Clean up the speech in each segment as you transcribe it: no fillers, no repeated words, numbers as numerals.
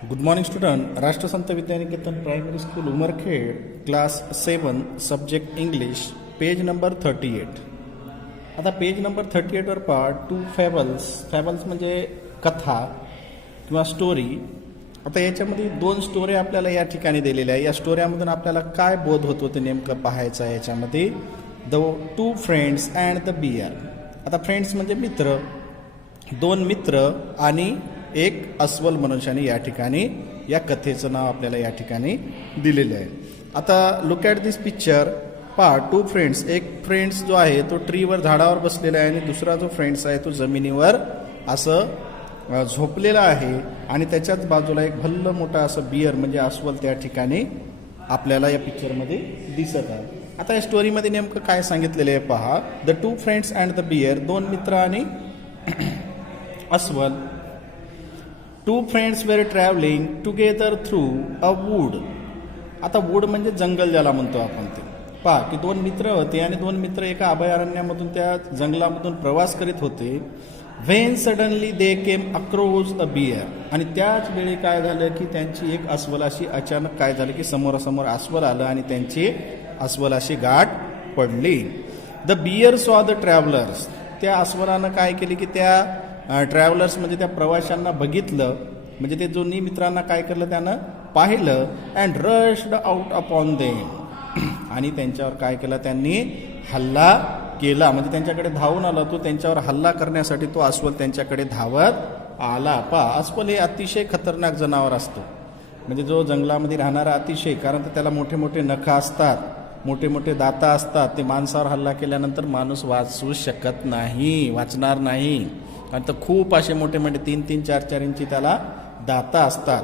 Good morning student. Rashtrasant Vidyaniketan primary school Umarkhed, class 7, subject English, page number 38. आता page number 38वर पहा, to फॅबल्स म्हणजे कथा किंवा स्टोरी. आता याच्यामध्ये 2 स्टोरी आपल्याला या ठिकाणी दिलेल्या आहे. या स्टोऱ्यामधून आपल्याला काय बोध होतो ते नेमकं पाहायचं आहे. याच्यामध्ये the 2 friends and the bear. आता फ्रेंड्स म्हणजे मित्र, 2 मित्र आणि एक अस्वल मनुष्याने या ठिकाणी या कथेचं नाव आपल्याला या ठिकाणी दिलेलं आहे. आता लुक ॲट दिस पिक्चर. पहा, 2 फ्रेंड्स, एक फ्रेंड्स जो आहे तो ट्रीवर झाडावर बसलेला आहे आणि दुसरा जो फ्रेंड्स आहे तो जमिनीवर असं झोपलेला आहे आणि त्याच्याच बाजूला एक भल्ल मोठा असं बियर म्हणजे अस्वल त्या ठिकाणी आपल्याला या पिक्चरमध्ये दिसत आहे. आता या स्टोरीमध्ये नेमकं काय सांगितलेलं आहे पहा. The 2 friends and the bear, 2 मित्र आणि अस्वल. 2 friends were travelling together through a wood. आता वूड म्हणजे जंगल ज्याला म्हणतो आपण ते. पहा की 2 मित्र होते आणि 2 मित्र एका अभयारण्यामधून त्या जंगलामधून प्रवास करीत होते. When suddenly they came across a bear. आणि त्याच वेळी काय झालं की त्यांची एक अस्वलाशी अचानक काय झालं की समोरासमोर अस्वल आलं आणि त्यांची अस्वलाशी गाठ पडली. द बियर सॉ द ट्रॅव्हलर्स. त्या अस्वलानं काय केले की त्या ट्रॅव्हलर्स म्हणजे त्या प्रवाशांना बघितलं, म्हणजे ते दोन्ही मित्रांना काय केलं त्यानं पाहिलं. And rushed out upon them. आणि त्यांच्यावर काय केलं त्यांनी हल्ला केला, म्हणजे त्यांच्याकडे धावून आला. तो त्यांच्यावर हल्ला करण्यासाठी तो अस्वल त्यांच्याकडे धावत आला. पहा, अस्वल हे अतिशय खतरनाक जनावर असतो, म्हणजे जो जंगलामध्ये राहणारा अतिशय, कारण त्याला मोठे मोठे नख असतात, मोठे मोठे दाता असतात. ते माणसावर हल्ला केल्यानंतर माणूस वाचू शकत नाही, वाचणार नाही, कारण तर खूप असे मोठे मोठे 3-3, 4-4 इंची त्याला दाता असतात.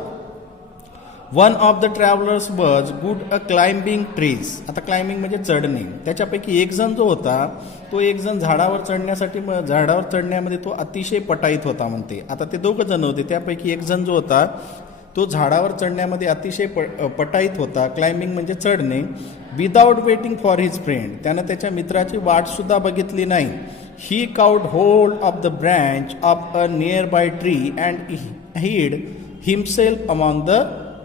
One of the travellers was good a climbing trees. आता क्लाइम्बिंग म्हणजे चढणे. त्याच्यापैकी एक जण जो होता तो एक जण झाडावर चढण्यामध्ये तो अतिशय पटाईत होता म्हणते. आता ते 2 जण होते, त्यापैकी एक जण जो होता तो झाडावर चढण्यामध्ये अतिशय पटाईत होता. क्लाइम्बिंग म्हणजे चढणे. Without waiting for his friend. त्यानं त्याच्या मित्राची वाट सुद्धा बघितली नाही. He caught hold of the branch of a nearby tree and hid himself among the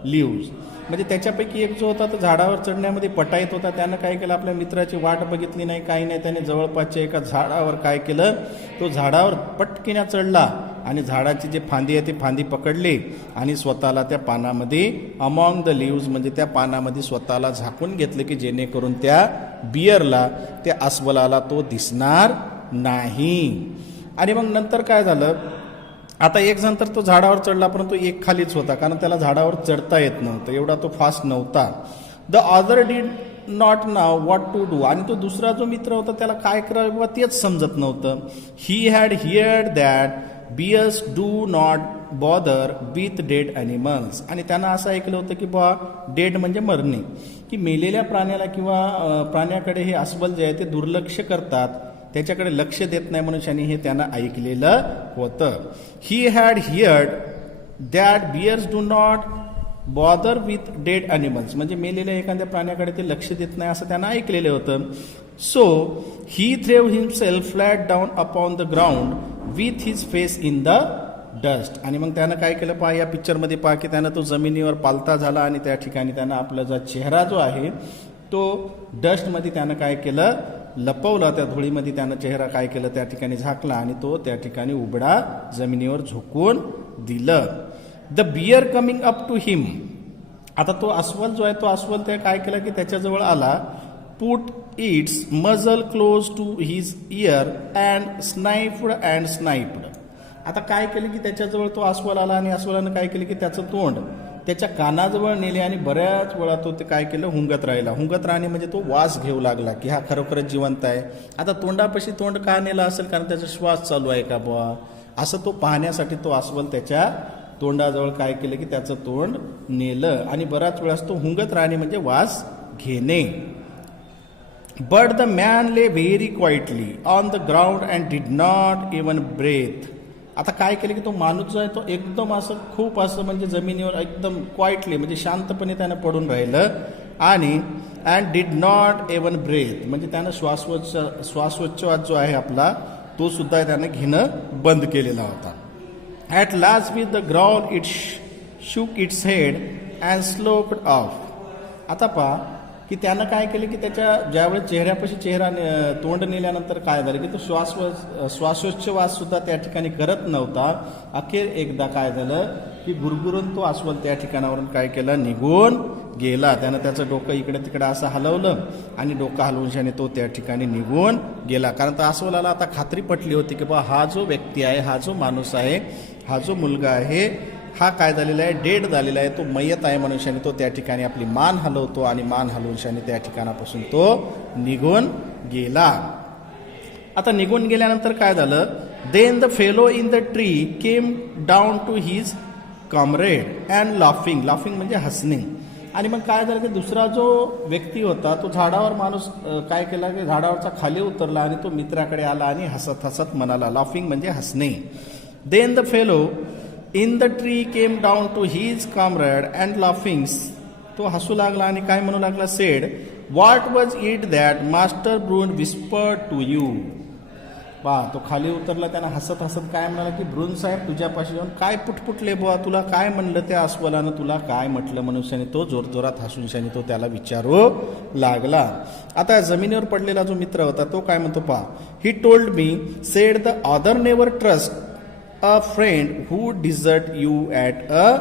leaves. म्हणजे त्याच्यापैकी एक जो होता तो झाडावर चढण्यामध्ये पटाईत होता. त्यानं काय केलं, आपल्या मित्राची वाट बघितली नाही, काही नाही. त्याने जवळपासच्या एका झाडावर काय केलं, तो झाडावर पटकीने चढला आणि झाडाची जी फांदी आहे ती फांदी पकडली आणि स्वतःला त्या पानामध्ये अमॉंग द लिव्ज म्हणजे त्या पानामध्ये स्वतःला झाकून घेतलं की जेणेकरून त्या बियरला, त्या अस्वलाला तो दिसणार नाही. आणि मग नंतर काय झालं, आता एक जण तर तो झाडावर चढला, परंतु एक खालीच होता, कारण त्याला झाडावर चढता येत नव्हतं, एवढा तो फास्ट नव्हता. The other did not know what to do. आणि तो दुसरा जो मित्र होता त्याला काय करावं तेच समजत नव्हतं. He had heard that bears do not bother with dead animals. आणि त्यांना असं ऐकलं होतं की बा डेड म्हणजे मरणे, की मेलेल्या प्राण्याला किंवा प्राण्याकडे हे अस्वल जे आहे ते दुर्लक्ष करतात, त्याच्याकडे लक्ष देत नाही मनुष्याने, हे त्यांना ऐकलेलं होतं. He had heard that bears do not bother with dead animals. म्हणजे मेलेल्या एखाद्या प्राण्याकडे ते लक्ष देत नाही असं त्यांना ऐकलेलं होतं. So he threw himself flat down upon the ground with his face in the dust. आणि मग त्यानं काय केलं पहा, या पिक्चरमध्ये पहा की त्यानं तो जमिनीवर पालता झाला आणि त्या ठिकाणी त्यानं आपला जो चेहरा जो आहे तो डस्टमध्ये त्यानं काय केलं, लपवला. त्या धुळीमध्ये त्यानं चेहरा काय केलं, त्या ठिकाणी झाकला आणि तो त्या ठिकाणी उबडा जमिनीवर झोकून दिलं. The bear coming up to him. आता तो अस्वल जो आहे तो अस्वल त्या काय केलं की त्याच्याजवळ आला. Put its muzzle close to his ear and sniffed. आता काय केलं की त्याच्याजवळ तो अस्वल आला आणि अस्वलानं काय केलं की त्याचं तोंड त्याच्या कानाजवळ नेले आणि बऱ्याच वेळा तो ते काय केलं, हुंगत राहिला. हुंगत राहणे म्हणजे तो वास घेऊ लागला की हा खरोखरच जिवंत आहे. आता तोंडापाशी तोंड का नेला असेल, कारण त्याचा श्वास चालू आहे का बुवा, असं तो पाहण्यासाठी तो अस्वल त्याच्या तोंडाजवळ काय केलं की त्याचं तोंड नेलं आणि बराच वेळा तो हुंगत राहणे म्हणजे वास घेणे. But the man lay very quietly on the ground and did not even breathe. आता काय केलं की तो माणूस जो आहे तो एकदम असं खूप असं म्हणजे जमिनीवर एकदम क्वाइटली म्हणजे शांतपणे त्यानं पडून राहिलं आणि and did not even breathe म्हणजे त्यानं श्वासोच्छवास जो आहे आपला तो सुद्धा त्यानं घेणं बंद केलेला होता. At last with the ground shook its head and sloped off. आता पहा की त्यानं काय केलं की त्याच्या ज्यावेळेस चेहऱ्यापाशी तोंड नेल्यानंतर काय झालं की तो श्वासोच्छवास सुद्धा त्या ठिकाणी करत नव्हता. अखेर एकदा काय झालं की गुरगुरून तो अस्वल त्या ठिकाणावरून काय केलं, निघून गेला. त्यानं त्याचं डोकं इकडे तिकडे असं हलवलं आणि डोकं हलवून तो त्या ठिकाणी निघून गेला. कारण त्या अस्वलाला आता खात्री पटली होती की बा हा जो व्यक्ती आहे, हा जो माणूस आहे, हा जो मुलगा आहे, हा काय झालेला आहे, डेड झालेला आहे, तो मयत आहे. मनुष्याने तो त्या ठिकाणी आपली मान हलवतो आणि मान हलवून त्या ठिकाणापासून तो निघून गेला. आता निघून गेल्यानंतर काय झालं, then the fellow in the tree came down to his comrade and laughing. Laughing म्हणजे हसणे. आणि मग काय झालं की दुसरा जो व्यक्ती होता तो झाडावर माणूस काय केला की झाडावरचा खाली उतरला आणि तो मित्राकडे आला आणि हसत हसत म्हणाला. लाफिंग म्हणजे हसणे. Then the fellow in the tree came down to his comrade and laughing. तो हसू लागला आणि काय म्हणू लागला, said what was it that master Bruin whispered to you. पहा तो खाली उतरला, त्यानं हसत हसत काय म्हणाला की ब्रून साहेब तुझ्यापाशी जाऊन काय पुटपुटले बुवा, तुला काय म्हणलं त्या अस्वलानं, तुला काय म्हटलं. मनुष्याने तो जोरजोरात हसून तो त्याला विचारू लागला. आता जमिनीवर पडलेला जो मित्र होता तो काय म्हणतो, पहा, he told me said the other never trust a friend who dessert you at a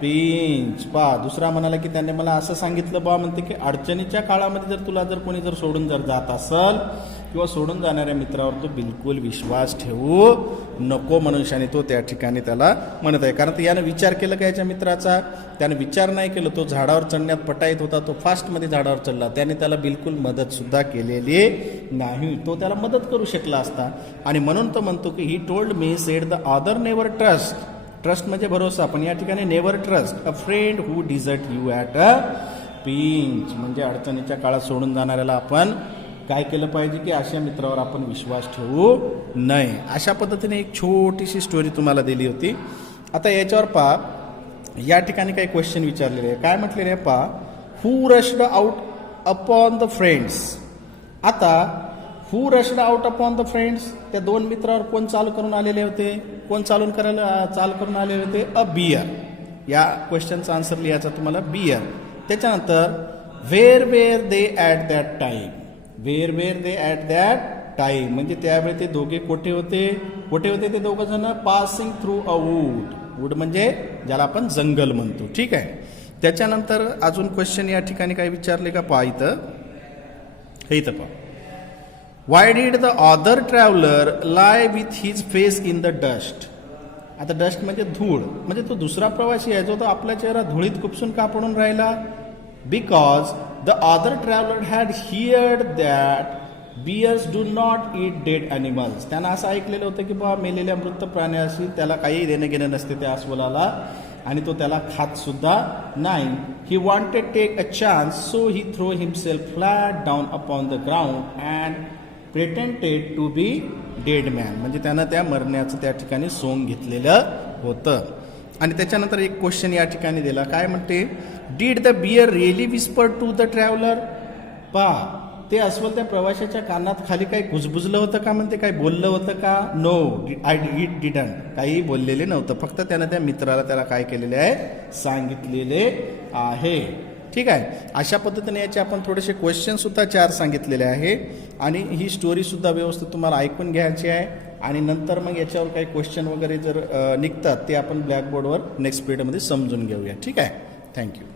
pinch. पहा दुसरा म्हणाला की त्याने मला असं सांगितलं बा, म्हणते की अडचणीच्या काळामध्ये जर कोणी सोडून जात असेल किंवा सोडून जाणाऱ्या मित्रावर तो बिलकुल विश्वास ठेवू नको. मनुष्याने तो त्या ठिकाणी त्याला म्हणत आहे. कारण यानं विचार केला का याच्या मित्राचा, त्याने विचार नाही केलं. तो झाडावर चढण्यात पटाईत होता, तो फास्टमध्ये झाडावर चढला. त्याने त्याला बिलकुल मदत सुद्धा केलेली नाही. तो त्याला मदत करू शकला असता. आणि म्हणून तो म्हणतो की he told me said the other never trust. Trust म्हणजे भरोसा, पण या ठिकाणी never trust a friend who dessert you at a pinch. म्हणजे अडचणीच्या काळात सोडून जाणाऱ्याला आपण काय केलं पाहिजे की अशा मित्रावर आपण विश्वास ठेवू नये. अशा पद्धतीने एक छोटीशी स्टोरी तुम्हाला दिली होती. आता याच्यावर पहा, या ठिकाणी काही क्वेश्चन विचारलेले आहे. काय म्हटलेले आहे पहा, who rushed out upon the friends. आता who rushed out upon the friends, त्या दोन मित्रावर कोण चालू करून आलेले होते, कोण चालू करून आलेले होते, अ बियर. या क्वेश्चनचा आन्सर लिहायचा तुम्हाला, बियर. त्याच्यानंतर where were they at that time. Where were they at that time म्हणजे त्यावेळी ते दोघे कुठे होते ते दोघं जण, passing through a wood. Wood म्हणजे ज्याला आपण जंगल म्हणतो. ठीक आहे. त्याच्यानंतर अजून क्वेश्चन या ठिकाणी काय विचारले का, पहा इथं पहा, why did the other traveller lie with his face in the dust. आता डस्ट म्हणजे धूळ, म्हणजे तो दुसरा प्रवासी आहे जो तो आपला चेहरा धुळीत कुपसून का पडून राहिला. Because the other traveller had heard that bears do not eat dead animals. त्यांना असं ऐकलेलं होतं की बाबा मेलेल्या मृत प्राण्याशी त्याला काही देणं घेणं नसते त्या अस्वलाला, आणि तो त्याला खात सुद्धा नाही. He wanted take a chance, so he throw himself flat down upon the ground and pretended to be dead man. म्हणजे त्यानं त्या मरण्याचं त्या ठिकाणी सोंग घेतलेलं होतं. आणि त्याच्यानंतर एक क्वेश्चन या ठिकाणी दिला, काय म्हणते, did the bear really whisper to the traveller. पहा ते अस्वल त्या प्रवाशाच्या कानात खाली काही कुजबुजलं होतं का, म्हणते काही बोललं होतं का. No, it didn't. काही बोललेले नव्हतं, फक्त त्यानं त्या मित्राला त्याला काय केलेले आहे, सांगितलेले आहे. ठीक आहे. अशा पद्धतीने याचे आपण थोडेसे क्वेश्चन सुद्धा 4 सांगितलेले आहे. आणि ही स्टोरी सुद्धा व्यवस्थित तुम्हाला ऐकून घ्यायची आहे. आणि नंतर मग याच्यावर काही क्वेश्चन वगैरे जर निघतात ते आपण ब्लॅकबोर्डवर नेक्स्ट पिरियडमध्ये समजून घेऊया. ठीक आहे. थँक्यू.